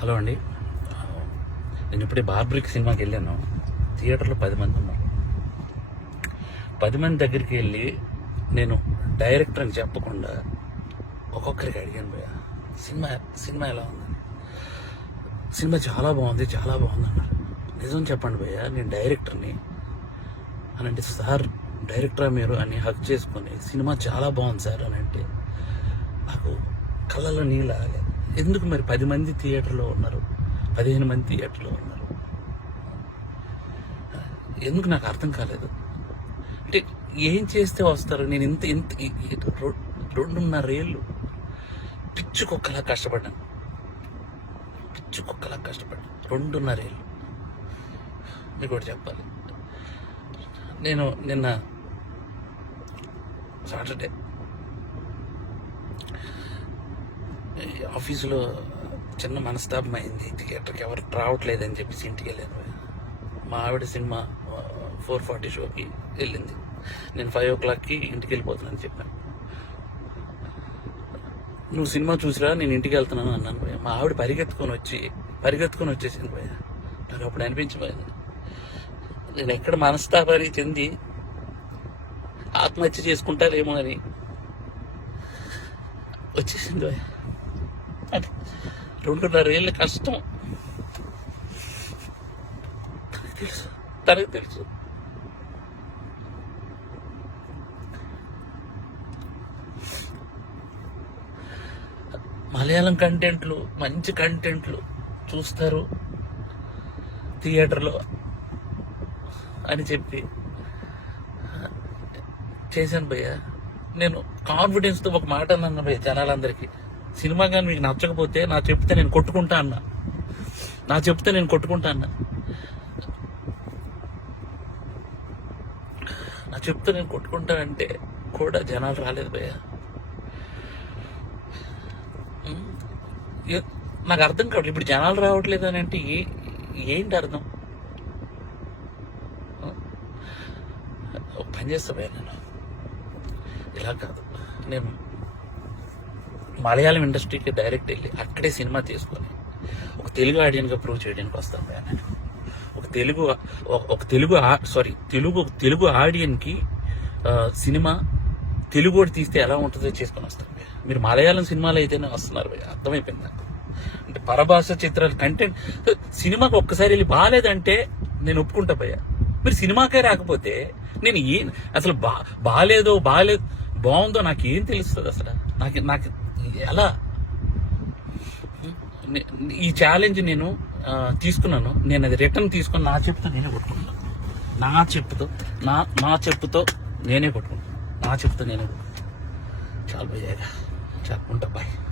hello అండి నేను ఇప్పుడే బార్బ్రిక్ సినిమాకి వెళ్ళాను థియేటర్లో పది మంది ఉన్నారు పది మంది దగ్గరికి వెళ్ళి నేను డైరెక్టర్ అని చెప్పకుండా ఒక్కొక్కరికి అడిగాను భయ సినిమా సినిమా ఎలా ఉందని సినిమా చాలా బాగుంది చాలా బాగుంది అన్నారు నిజం చెప్పండి భయ్య నేను డైరెక్టర్ని అని అంటే సార్ డైరెక్టరా మీరు అని హక్ చేసుకొని సినిమా చాలా బాగుంది సార్ అని అంటే నాకు కళ్ళలో నీళ్ళు ఆగలేదు ఎందుకు మరి పది మంది థియేటర్లో ఉన్నారు పదిహేను మంది థియేటర్లో ఉన్నారు ఎందుకు నాకు అర్థం కాలేదు అంటే ఏం చేస్తే వస్తారు నేను ఇంత ఇంత రెండున్నర పిచ్చు కుక్కలా కష్టపడ్డాను పిచ్చు కుక్కలా కష్టపడ్డాను ఏళ్ళు మీకు ఒకటి చెప్పాలి నేను నిన్న సాటర్డే ఆఫీసులో చిన్న మనస్తాపం అయింది థియేటర్కి ఎవరు రావట్లేదని చెప్పేసి ఇంటికి వెళ్ళాను మా ఆవిడ సినిమా ఫోర్ ఫార్టీ షోకి వెళ్ళింది నేను ఫైవ్ ఓ క్లాక్కి ఇంటికి వెళ్ళిపోతున్నాను చెప్పాను నువ్వు సినిమా చూసిరా నేను ఇంటికి వెళ్తున్నాను అన్నాను భయ మా ఆవిడ పరిగెత్తుకొని వచ్చి పరిగెత్తుకొని వచ్చేసింది పోయా నాకు అప్పుడు అనిపించిపోయింది నేను ఎక్కడ మనస్తాపాన్ని చెంది ఆత్మహత్య చేసుకుంటారేమో అని వచ్చేసింది పోయా అది రెండున్నర ఏళ్ళ కష్టం తెలుసు తనకు తెలుసు మలయాళం కంటెంట్లు మంచి కంటెంట్లు చూస్తారు థియేటర్లో అని చెప్పి చేశాను భయ్య నేను కాన్ఫిడెన్స్తో ఒక మాట అన్నాను భయ్య జనాలందరికీ సినిమా కానీ మీకు నచ్చకపోతే నా చెప్తే నేను కొట్టుకుంటా అన్న నా చెప్తే నేను కొట్టుకుంటా అన్న నా చెప్తే నేను కొట్టుకుంటానంటే కూడా జనాలు రాలేదు భయ్య నాకు అర్థం కావట్లేదు ఇప్పుడు జనాలు రావట్లేదు అని అంటే ఏ ఏంటి అర్థం పని చేస్తా భయ్య నేను ఇలా కాదు నేను మలయాళం ఇండస్ట్రీకి డైరెక్ట్ వెళ్ళి అక్కడే సినిమా తీసుకొని ఒక తెలుగు ఆడియన్గా ప్రూవ్ చేయడానికి వస్తాను నేను ఒక తెలుగు ఒక తెలుగు సారీ తెలుగు తెలుగు ఆడియన్కి సినిమా తెలుగు కూడా తీస్తే ఎలా ఉంటుందో చేసుకొని వస్తాను మీరు మలయాళం సినిమాలు అయితేనే వస్తున్నారు అర్థమైపోయింది నాకు అంటే పరభాష చిత్రాలు కంటెంట్ సినిమాకి ఒక్కసారి వెళ్ళి బాగాలేదంటే నేను ఒప్పుకుంటా పోయా మీరు సినిమాకే రాకపోతే నేను ఏ అసలు బా బాగాలేదో బాగాలేదు బాగుందో నాకు ఏం తెలుస్తుంది అసలు నాకు నాకు ఎలా ఈ ఛాలెంజ్ నేను తీసుకున్నాను నేను అది రిటర్న్ తీసుకొని నా చెప్పుతో నేనే కొట్టుకున్నాను నా చెప్పుతో నా నా చెప్పుతో నేనే కొట్టుకుంటాను నా చెప్పుతో నేనే కొట్టుకుంటాను చాలా బాగా చాలా ఉంటా బాయ్